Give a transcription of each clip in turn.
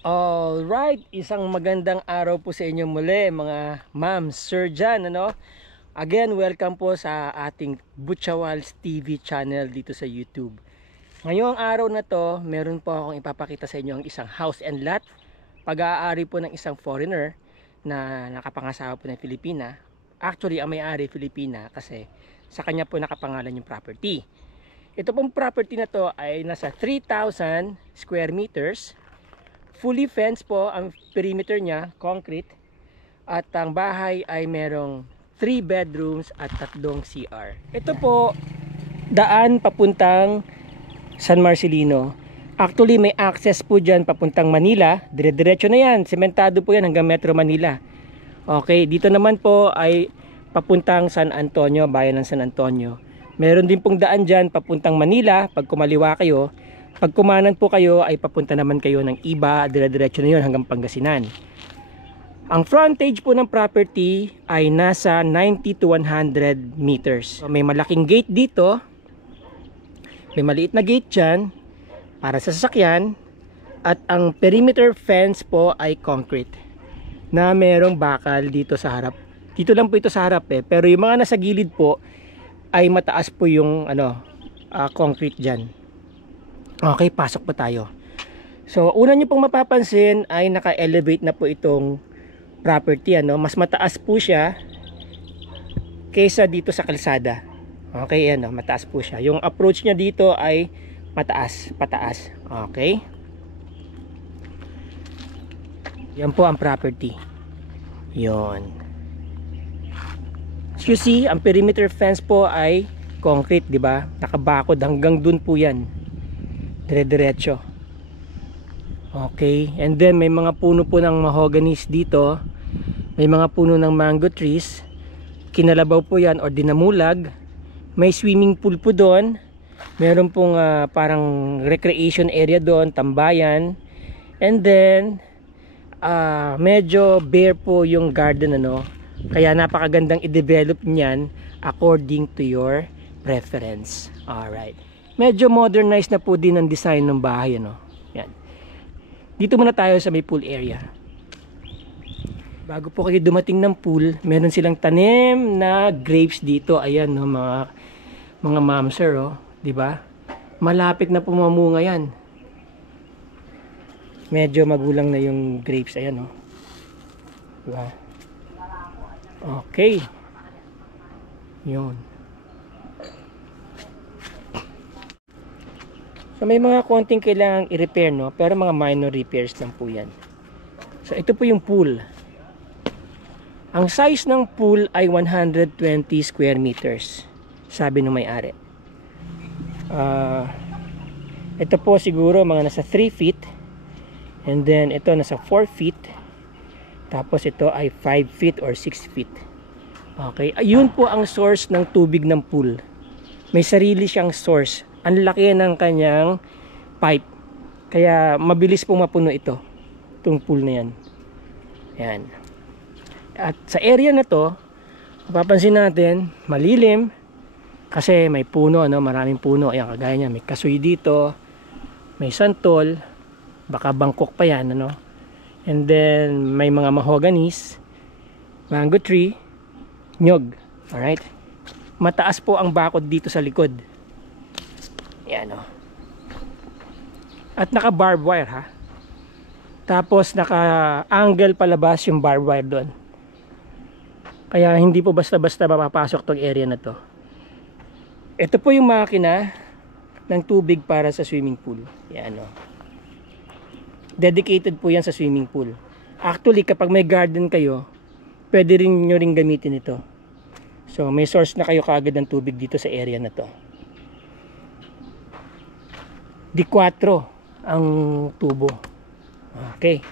Alright, isang magandang araw po sa inyo muli mga ma'am, sir dyan, ano? Again, welcome po sa ating Butchawals TV channel dito sa YouTube. Ngayong araw na to, meron po akong ipapakita sa inyo ang isang house and lot. Pag-aari po ng isang foreigner na nakapangasawa po ng Filipina. Actually, ang may-ari Filipina kasi sa kanya po nakapangalan yung property. Ito pong property na to ay nasa 3,000 square meters. Fully fenced po ang perimeter niya, concrete. At ang bahay ay merong 3 bedrooms at 3 CR. Ito po, daan papuntang San Marcelino. Actually, may access po dyan papuntang Manila. Dire-diretso na yan. Sementado po yan hanggang Metro Manila. Okay, dito naman po ay papuntang San Antonio, bayan ng San Antonio. Meron din pong daan dyan papuntang Manila. Pag kumaliwa kayo, pag kumanan po kayo ay papunta naman kayo ng iba, dire-diretso na yun hanggang Pangasinan. Ang frontage po ng property ay nasa 90 to 100 meters. So, may malaking gate dito. May maliit na gate dyan para sa sasakyan. At ang perimeter fence po ay concrete na merong bakal dito sa harap. Dito lang po ito sa harap pero yung mga nasa gilid po ay mataas po yung concrete dyan. Okay, pasok po tayo. So, una nyo pong mapapansin ay naka-elevate na po itong property. Mas mataas po siya kaysa dito sa kalsada. Okay, mataas po siya. Yung approach niya dito ay pataas. Okay. Yan po ang property. Yon. As you see, ang perimeter fence po ay concrete, di ba? Nakabakod hanggang dun po yan. Dire-diretso. Okay, and then may mga puno po ng mahoganies dito. May mga puno ng mango trees. Kinalabaw po yan o dinamulag. May swimming pool po doon. Meron pong parang recreation area doon, tambayan. And then medyo bare po yung garden, kaya napakagandang i-develop niyan according to your preference. Alright. Medyo modernized na po din ang design ng bahay, Yan. Dito muna tayo sa may pool area. Bago po kayo dumating ng pool, meron silang tanim na grapes dito. Ayan, mga ma'am sir, 'di ba? Malapit na pumamunga 'yan. Medyo magulang na yung grapes, ayan, 'Di ba? Okay. 'Yun. So may mga konting kailangang i-repair, pero mga minor repairs lang po yan. So ito po yung pool. Ang size ng pool ay 120 square meters, sabi ng may-ari. Ito po siguro mga nasa 3 feet. And then ito nasa 4 feet. Tapos ito ay 5 feet or 6 feet. Okay, ayun po ang source ng tubig ng pool. May sarili siyang source. Ang laki ng kanyang pipe. Kaya mabilis pong mapuno itong pool na yan. Yan. At sa area na to, mapapansin natin, malilim. Kasi may puno, maraming puno. Ayan, kagaya niya, may kasoy dito. May santol. Baka bangkok pa yan, And then, may mga mahoganies. Mango tree. Nyog. Alright. Mataas po ang bakod dito sa likod. Yan, At naka barbed wire, ha. Tapos naka angle palabas yung barbed wire doon. Kaya hindi po basta-basta mapapasok tong area na to. Ito po yung makina ng tubig para sa swimming pool. Yan, Dedicated po yan sa swimming pool. Actually, kapag may garden kayo, pwede rin nyo rin gamitin ito. So may source na kayo kaagad ng tubig dito sa area na to. D4 ang tubo. Okay.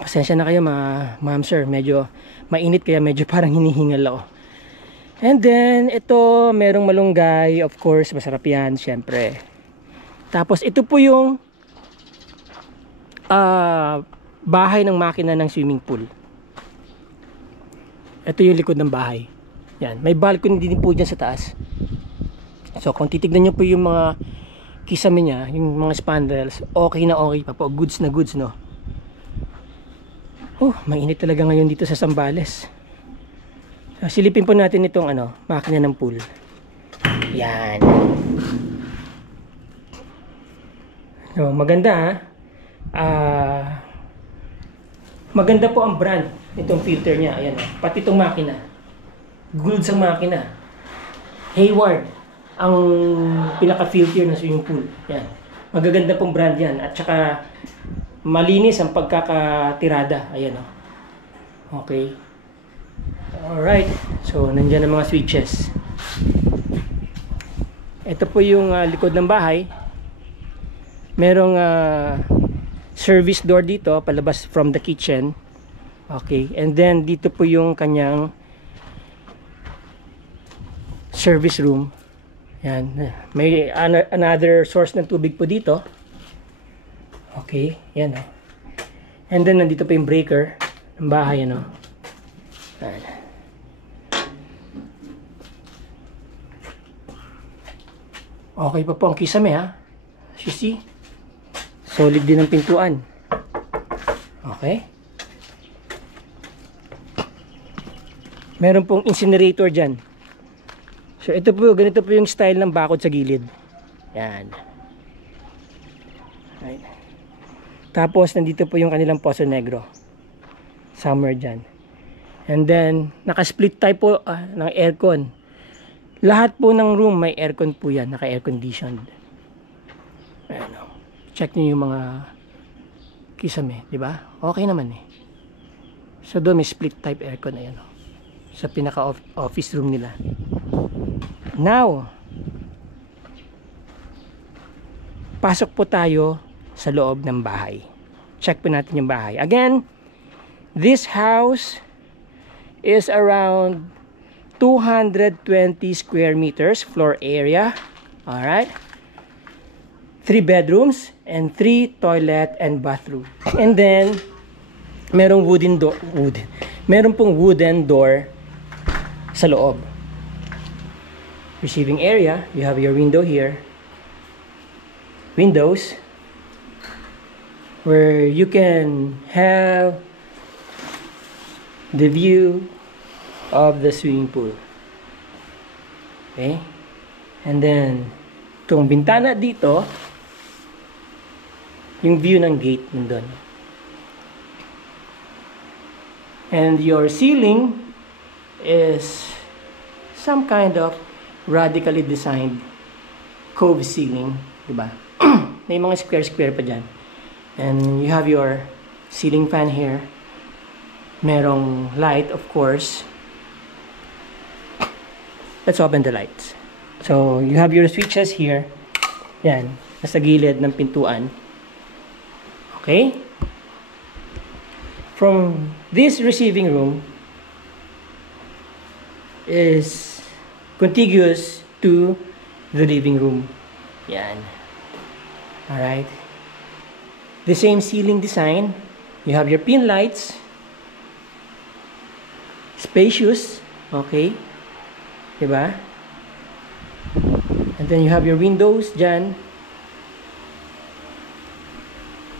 Pasensya na kayo ma'am sir, medyo mainit kaya medyo parang hinihingal ako. And then ito merong malunggay, of course masarap yan syempre. Tapos ito po yung bahay ng makina ng swimming pool. Ito yung likod ng bahay. Yan, may balcony din po dyan sa taas. So kung titignan nyo po yung mga kisame niya, yung mga spandrels, okay na okay pa po, goods na goods, no. Mainit talaga ngayon dito sa Zambales. So, silipin po natin itong makina ng pool. Yan. So maganda, maganda po ang brand nitong filter niya. Ayan, pati itong makina, goods ang makina. Hayward ang pinaka-filter ng swimming pool. Yan. Magaganda pong brand yan. At saka malinis ang pagkakatirada. Ayan, okay. Alright. So, nandyan ang mga switches. Ito po yung likod ng bahay. Merong service door dito, palabas from the kitchen. Okay. And then, dito po yung kanyang service room. Yan. May another source ng tubig po dito. Okay. Yan, And then, nandito po yung breaker ng bahay, Yan. Okay pa po ang kisame, As you see. Solid din ang pintuan. Okay. Meron pong incinerator dyan. So ito po, ganito po yung style ng bakod sa gilid. Yan. Right. Tapos nandito po yung kanilang Poso Negro. Somewhere dyan. And then, naka-split type po ng aircon. Lahat po ng room may aircon po yan. Naka-air conditioned. Ayan, check nyo yung mga kisame. Diba? Okay naman So doon may split type aircon. Ayan, sa pinaka-office room nila. Now, pasok po tayo sa loob ng bahay. Check po natin yung bahay. Again, this house is around 220 square meters floor area. Alright. 3 bedrooms and 3 toilet and bathroom. And then, merong meron pong wooden door sa loob. Receiving area, you have your window here. Windows where you can have the view of the swimming pool. Okay? And then, itong bintana dito, yung view ng gate nandun. And your ceiling is some kind of radically designed cove ceiling, diba? May mga square pa dyan. And you have your ceiling fan here. Merong light, of course. Let's open the lights. So, you have your switches here. Yan, nasa gilid ng pintuan. Okay? From this receiving room is contiguous to the living room. Yan. Alright. The same ceiling design. You have your pin lights. Spacious. Okay. Diba? And then you have your windows dyan.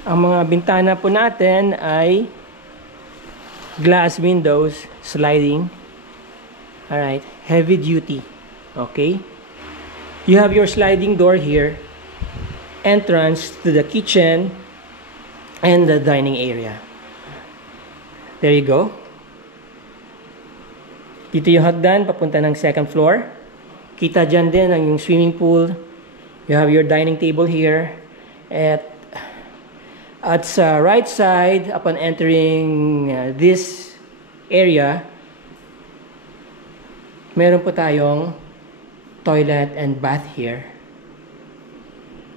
Ang mga bintana po natin ay glass windows, sliding. Alright, heavy duty. Okay. You have your sliding door here. Entrance to the kitchen and the dining area. There you go. Dito yung hagdan, papunta ng second floor. Kita dyan din ang yung swimming pool. You have your dining table here. At sa right side, upon entering this area, meron po tayong toilet and bath here.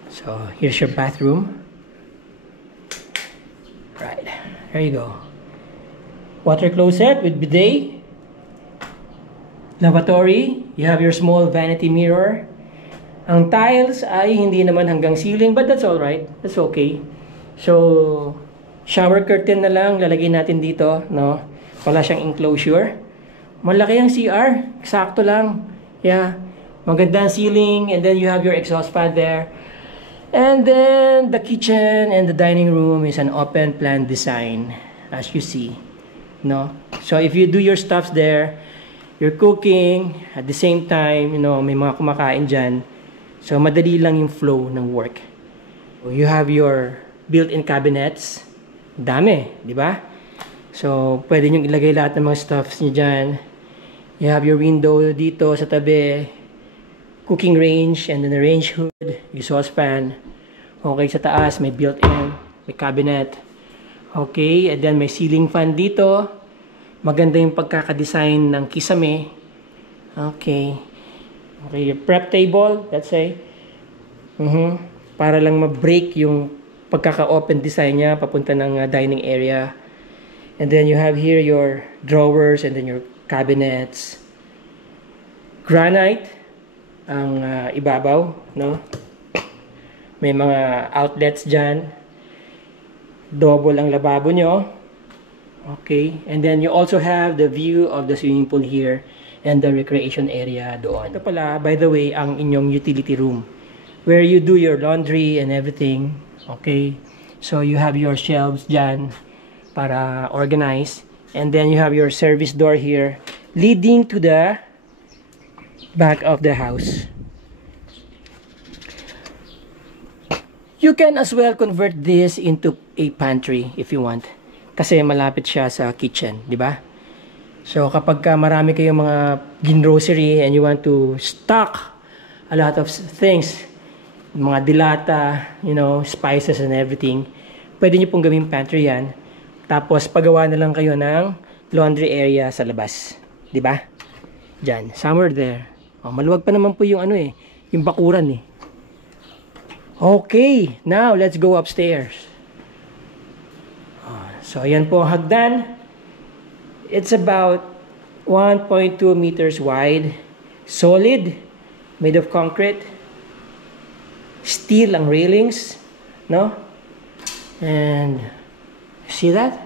So, here's your bathroom. Right, there you go. Water closet with bidet. Lavatory. You have your small vanity mirror. Ang tiles ay hindi naman hanggang ceiling, but that's alright. That's okay. So, shower curtain na lang lalagay natin dito, no? Wala siyang enclosure. Malaki ang CR. Sakto lang. Yeah. Magandang ceiling, and then you have your exhaust fan there. And then the kitchen and the dining room is an open plan design, as you see. No? So if you do your stuffs there, you're cooking at the same time, you know, may mga kumakain dyan. So madali lang yung flow ng work. You have your built-in cabinets. Dami, di ba? So pwede nyo ilagay lahat ng mga stuffs nyo dyan. You have your window dito sa tabi. Cooking range, and then the range hood, exhaust fan. Okay, sa taas may built-in, may cabinet. Okay, and then may ceiling fan dito. Maganda yung pagkakadesign ng kisame. Okay. Okay, your prep table, let's say. Para lang ma-break yung pagkaka-open design niya papunta ng dining area. And then you have here your drawers and then your cabinets. Granite ang ibabaw, no? May mga outlets dyan. Double ang lababo nyo. Okay. And then you also have the view of the swimming pool here and the recreation area doon. Ito pala, by the way, ang inyong utility room where you do your laundry and everything. Okay. So you have your shelves dyan para organize. And then you have your service door here leading to the back of the house. You can as well convert this into a pantry if you want. Kasi malapit siya sa kitchen, di ba? So kapag marami kayong mga grocery and you want to stock a lot of things, mga dilata, you know, spices and everything, pwede nyo pong gawing pantry yan. Tapos pagawa na lang kayo ng laundry area sa labas, di ba? Diyan, somewhere there. Oh, maluwag pa naman po yung ano eh, yung bakuran eh. Okay, now let's go upstairs. So ayan po ang hagdan. It's about 1.2 meters wide. Solid, made of concrete. Steel ang railings, no? And see that?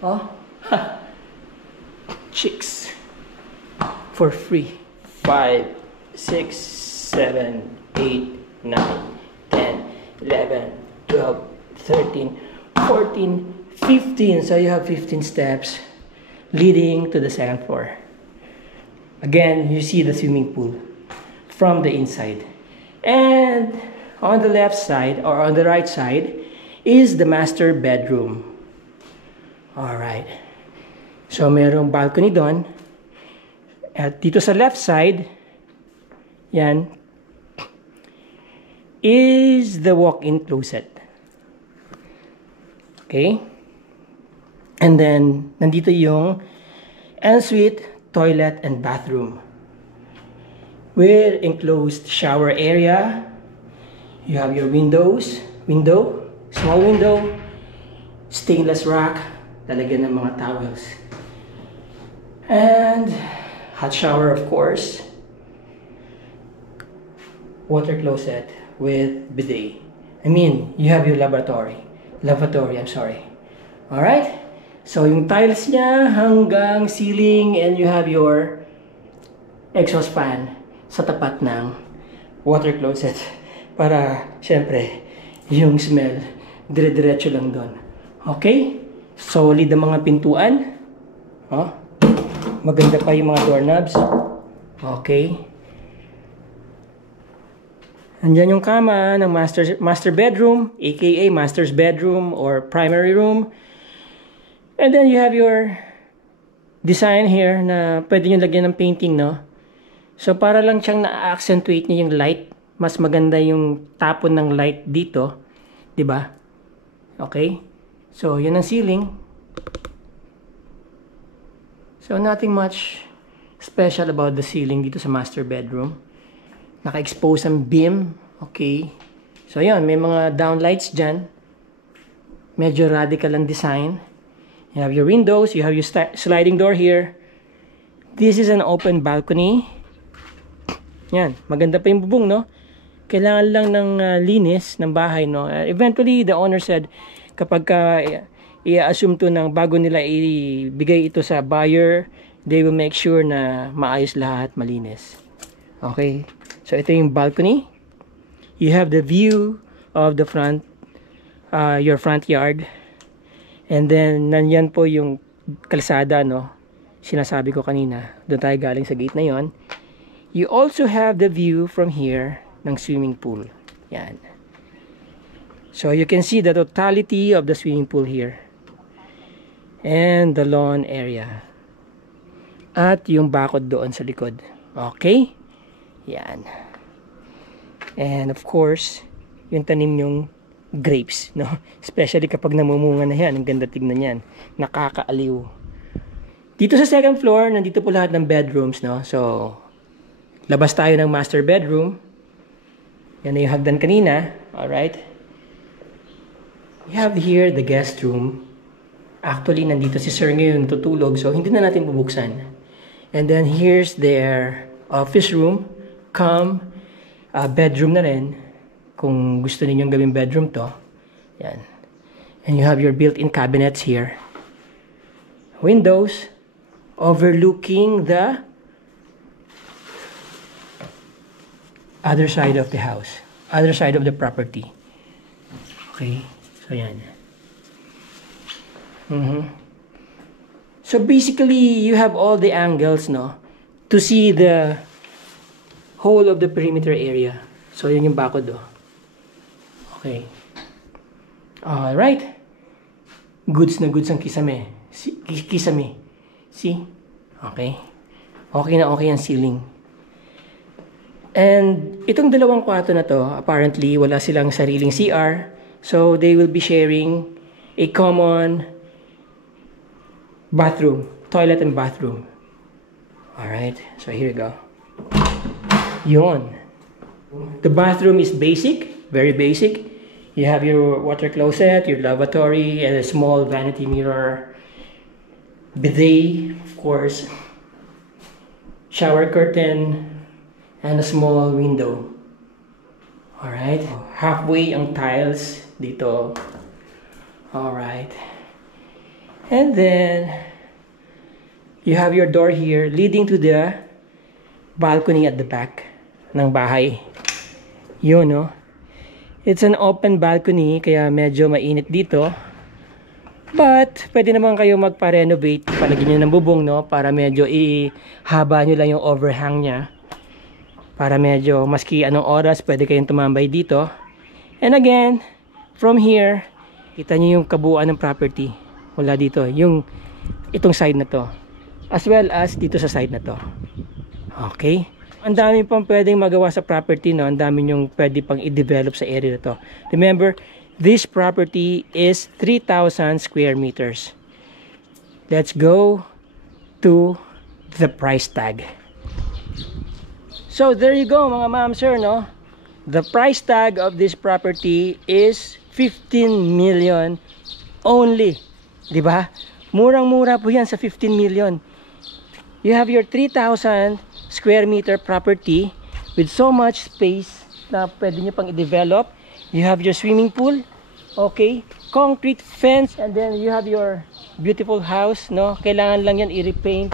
Oh, chicks for free. 5, 6, 7, 8, 9, 10, 11, 12, 13, 14, 15. So you have 15 steps leading to the second floor. Again, you see the swimming pool from the inside. And on the left side or on the right side is the master bedroom. Alright. So mayroong balcony doon. At dito sa left side, yan, is the walk-in closet. Okay? And then, nandito yung ensuite, toilet, and bathroom. With enclosed shower area. You have your window, small window, stainless rack, lalagyan ng mga towels. And hot shower, of course. Water closet with bidet. I mean, you have your lavatory, I'm sorry. Alright? So, yung tiles niya hanggang ceiling, and you have your exhaust fan sa tapat ng water closet. Para, syempre, yung smell, dire-diretso lang doon. Okay? Solid ang mga pintuan. Oh. Maganda pa yung mga doorknobs. Okay. Andyan yung kama ng master bedroom, aka master's bedroom or primary room. And then you have your design here na pwede nyo lagyan ng painting, no? So para lang siyang na-accentuate niya yung light. Mas maganda yung tapon ng light dito. 'Di ba? Okay? So, yan ang ceiling. So, nothing much special about the ceiling dito sa master bedroom. Naka-expose ang beam. Okay. So, yan. May mga downlights dyan. Medyo radical ang design. You have your windows. You have your sliding door here. This is an open balcony. Yan. Maganda pa yung bubong, no? Kailangan lang ng linis ng bahay, no? Eventually, the owner said, kapag i-assume to ng bago nila ibigay ito sa buyer, they will make sure na maayos lahat, malinis. Okay. So ito yung balcony. You have the view of the front, your front yard. And then nanyan po yung kalsada, no? Sinasabi ko kanina. Doon tayo galing sa gate na yon. You also have the view from here ng swimming pool. Yan. So you can see the totality of the swimming pool here. And the lawn area. At yung bakod doon sa likod. Okay? Yan. And of course, yung tanim yung grapes, no? Especially kapag namumunga na yan. Ang ganda tignan yan. Nakakaaliw. Dito sa second floor, nandito po lahat ng bedrooms, no? So, labas tayo ng master bedroom. Yan na yung hagdan kanina. Alright? We have here the guest room. Actually, nandito si Sir ngayon tutulog, so hindi na natin bubuksan. And then, here's their office room. Bedroom na rin. Kung gusto ninyong gawing bedroom to. Yan. And you have your built-in cabinets here. Windows. Overlooking the other side of the house. Other side of the property. Okay. So, yan. So basically, you have all the angles, no, to see the whole of the perimeter area. So yun yung bakod, oh. Okay. Alright. Goods na goods ang kisame. Kisame. See? Okay. Okay na okay ang ceiling. And itong dalawang kwarto na to, apparently wala silang sariling CR. So they will be sharing a common bathroom, toilet and bathroom. Alright, so here you go. Yun. The bathroom is basic, very basic. You have your water closet, your lavatory, and a small vanity mirror. Bidet, of course. Shower curtain, and a small window. Alright, halfway ang tiles dito. Alright. And then, you have your door here leading to the balcony at the back ng bahay. Yun, no? It's an open balcony, kaya medyo mainit dito. But, pwede naman kayo magpa-renovate. Palagyan nyo ng bubong, no? Para medyo ihaba nyo lang yung overhang nya. Para medyo, maski anong oras, pwede kayong tumambay dito. And again, from here, kita nyo yung kabuuan ng property. Wala dito, itong side na to, as well as dito sa side na to. Okay, ang dami pang pwedeng magawa sa property, no? Ang dami nyong pwede pang i-develop sa area na to. Remember, this property is 3,000 square meters. Let's go to the price tag. So there you go, mga ma'am, sir, no? The price tag of this property is 15 million only. Diba? Murang-mura po yan sa 15 million. You have your 3,000 square meter property with so much space na pwede nyo pang i-develop. You have your swimming pool. Okay? Concrete fence. And then you have your beautiful house. No? Kailangan lang yan i-repaint.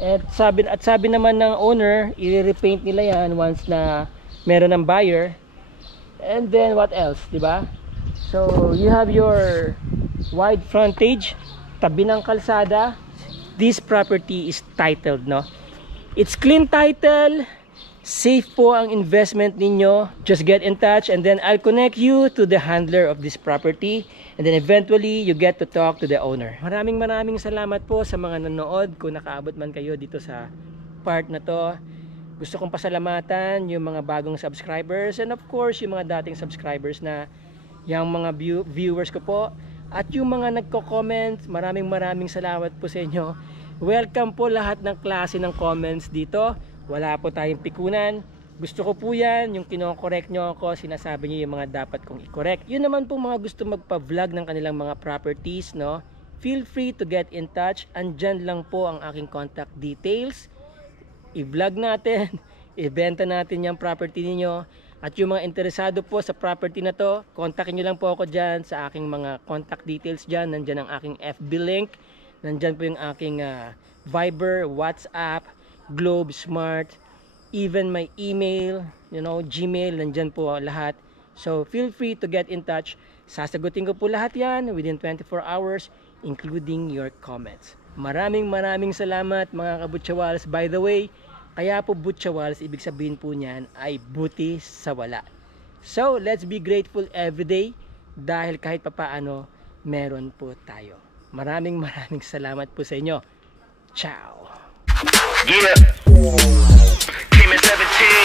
At sabi naman ng owner, i-repaint nila yan once na meron ng buyer. And then what else? Diba? So you have your wide frontage, tabi ng kalsada. This property is titled, no? It's clean title, safe po ang investment ninyo. Just get in touch and then I'll connect you to the handler of this property and then eventually you get to talk to the owner. Maraming salamat po sa mga nanood. Kung nakaabot man kayo dito sa part na to, gusto kong pasalamatan yung mga bagong subscribers and of course yung mga dating subscribers na yung mga viewers ko po. At yung mga nagko-comment, maraming salamat po sa inyo. Welcome po lahat ng klase ng comments dito. Wala po tayong pikunan. Gusto ko po yan, yung kino-correct nyo ako, sinasabi nyo yung mga dapat kong i-correct. Yun naman po mga gusto magpa-vlog ng kanilang mga properties, no? Feel free to get in touch. Andyan lang po ang aking contact details. I-vlog natin, ibenta natin yung property niyo. At yung mga interesado po sa property na to, kontakin nyo lang po ako dyan sa aking mga contact details dyan. Nandyan ang aking FB link. Nandyan po yung aking Viber, WhatsApp, Globe, Smart, even my email, Gmail, nandyan po lahat. So feel free to get in touch. Sasagutin ko po lahat yan within 24 hours, including your comments. Maraming salamat mga kabutchawals. By the way, kaya po butchawals, ibig sabihin po niyan ay buti sa wala. So let's be grateful every day dahil kahit papaano meron po tayo. Maraming salamat po sa inyo. Ciao! Yeah! Team at 17